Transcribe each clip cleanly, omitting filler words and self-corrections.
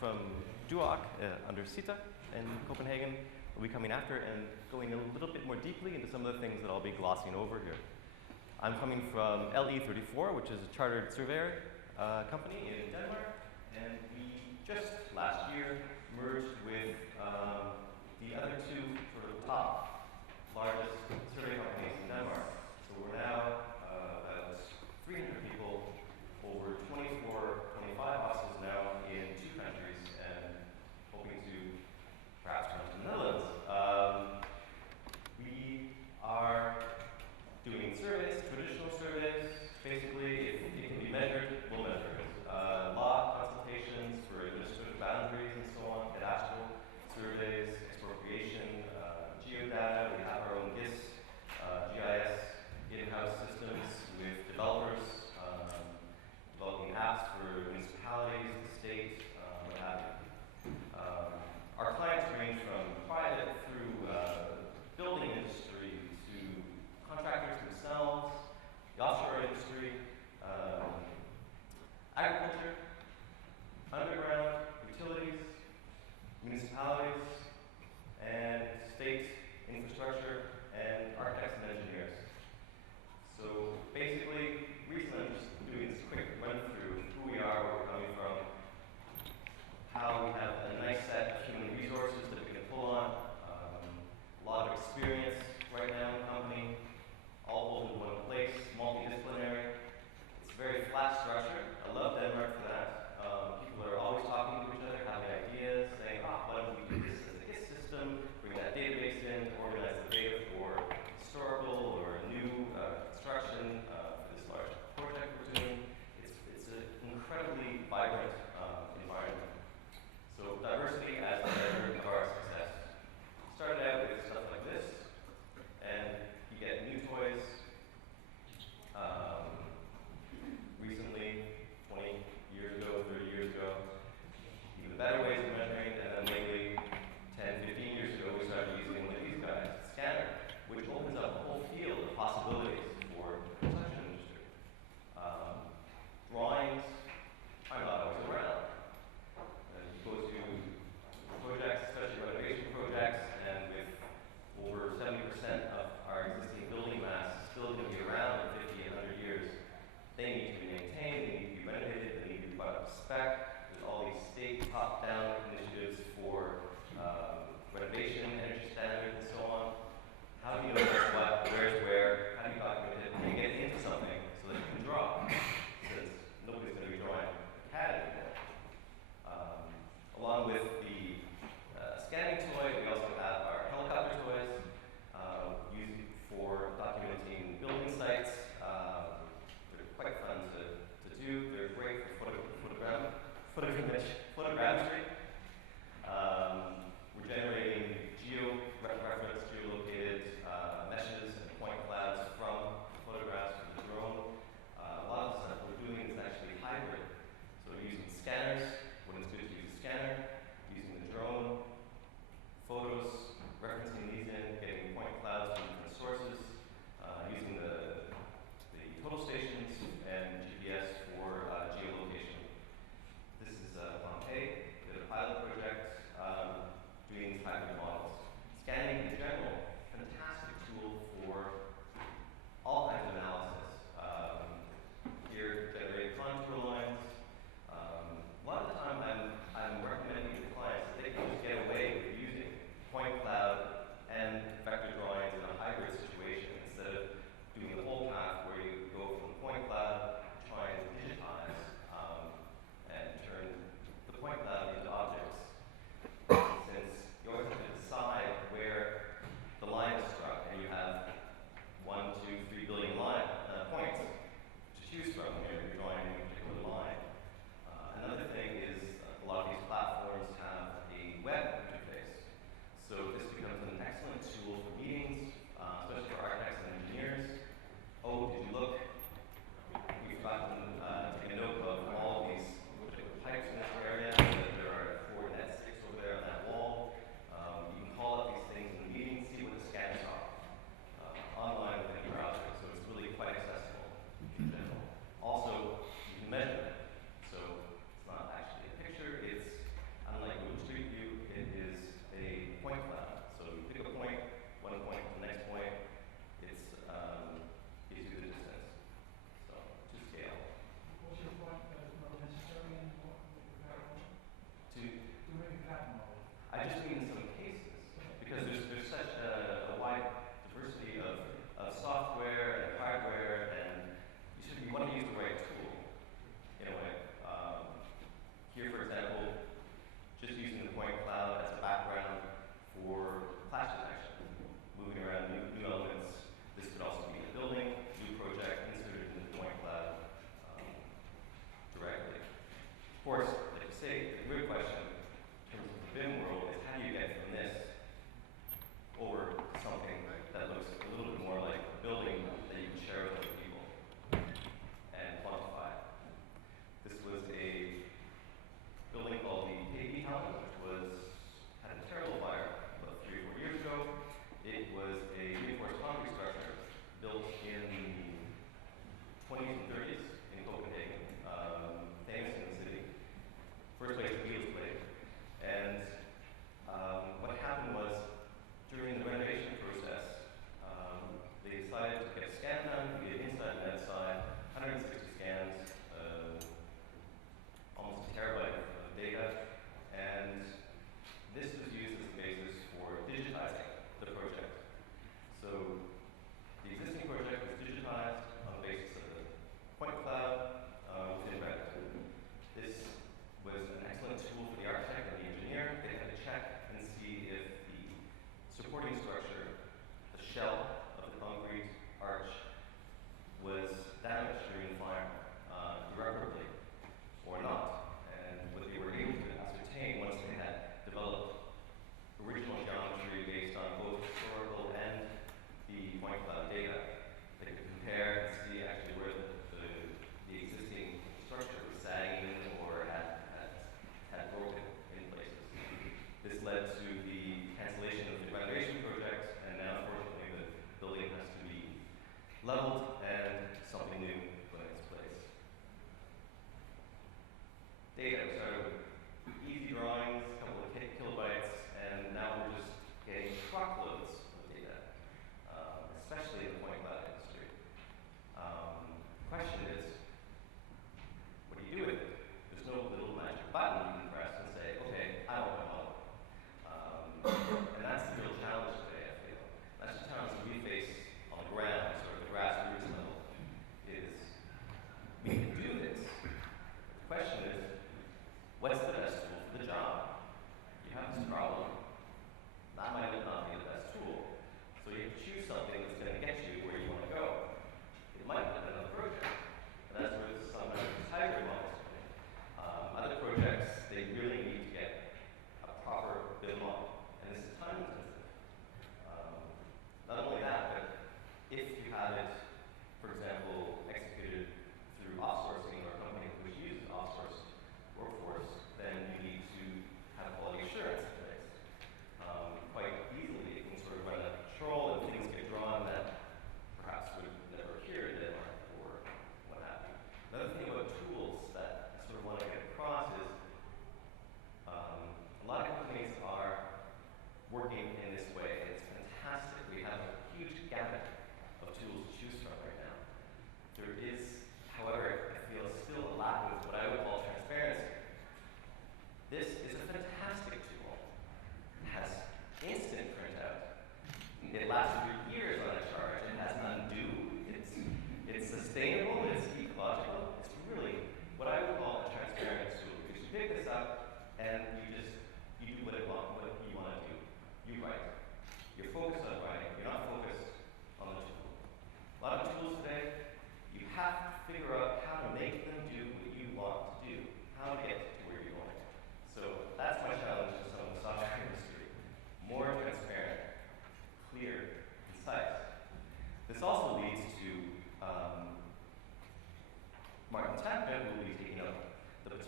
from Duoc under CITA in Copenhagen will be coming after and going a little bit more deeply into some of the things that I'll be glossing over here. I'm coming from LE34, which is a chartered surveyor company in Denmark, and we just last year merged with the other two sort of top largest survey companies in Denmark. So we're now about 300 people, over 24, 25 offices now in 2 countries, and hoping to perhaps come to the Netherlands. We are doing surveys, traditional surveys. Basically, if it can be measured, we'll measure it. Law consultations for administrative boundaries and so on, cadastral surveys, expropriation, geodata. We have our own GIS, GIS in-house systems with developers, developing apps for municipalities, the state, what have you. Our clients range from private through building industry to contractors themselves, the offshore industry, agriculture, underground, utilities, municipalities, and state infrastructure, and architects and engineers. So basically, the reason I'm just doing this quick run through who we are, where we're coming from, how we have a nice set of human resources that we can pull on, a lot of experience right now in the company, all pulled into one place, multidisciplinary. It's very flat structure. I love Denmark for that. People are always talking to each other, having ideas, saying, why don't we do this as a GIS system, bring that database in, organize the data for historical or new construction for this large project we're doing. It's an incredibly vibrant environment. So diversity as a measure of our success. Started out with stuff like this, and you get new toys. Recently, 20 years ago, 30 years ago, even better ways of measuring, and then lately, 10, 15 years ago, we started using one of these guys, Scanner, which opens up a whole field of possibilities for the construction industry. Drawings are not always around. You go to projects, especially renovation projects, and with over 70% of our existing building mass still going to be around in 50 and 100 years, they need to be maintained, they need to be renovated, they need to be brought up to spec. There's all these state top-down initiatives for renovation, energy standards, and so on. How do you know what's what, where's where? How do you document it? How do you get into something so that you can draw? Since nobody's going to be drawing CAD anymore. Along with the scanning toy, we also have our helicopter toys used for documenting building sites. They're quite fun to do. They're great for photogrammetry. We're generating geo-reference, geolocated meshes and point clouds from photographs from the drone. A lot of the stuff we're doing is actually hybrid. So we're using scanners when it's good to use a scanner, using the drone, photos, referencing these in, getting point clouds from different sources, using the total stations and GPS for geolocation. This is on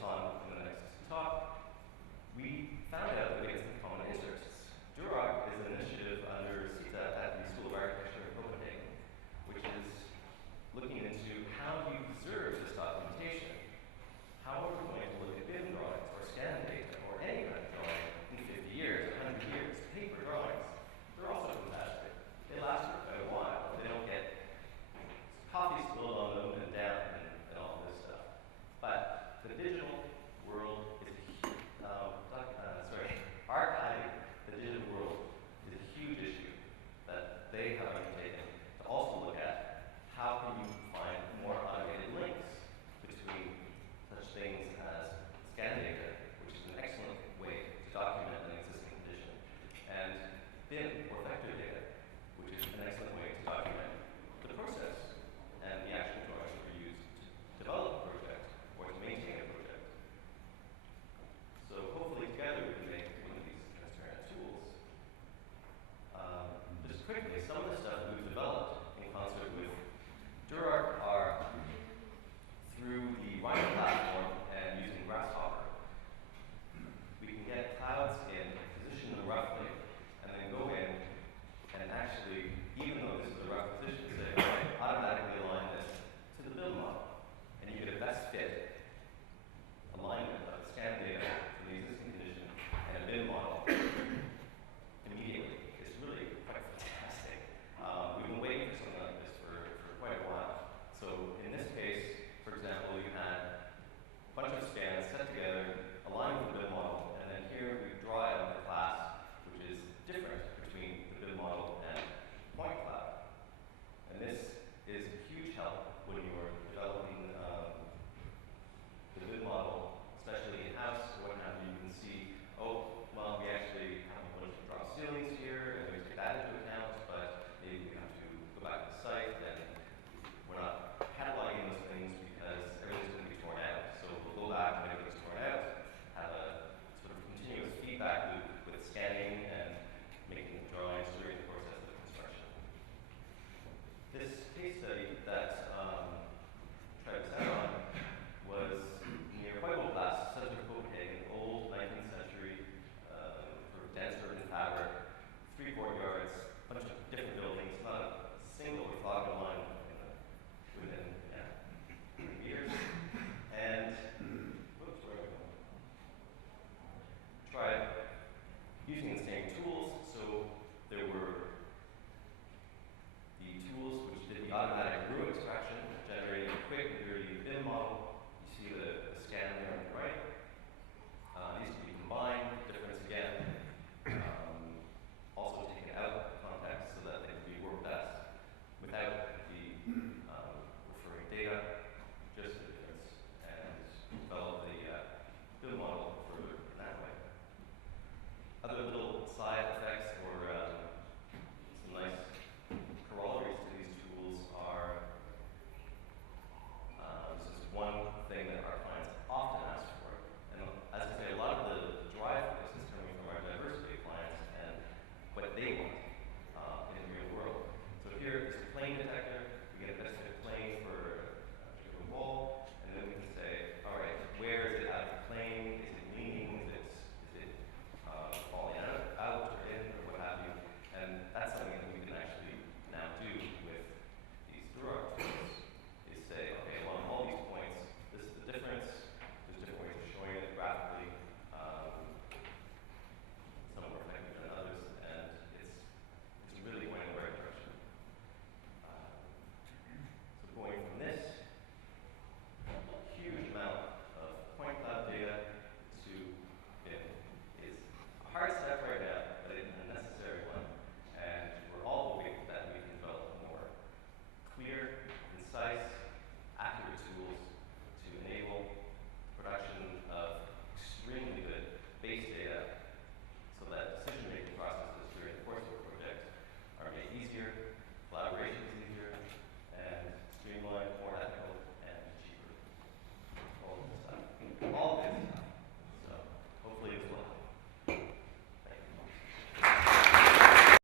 respond in the next talk. We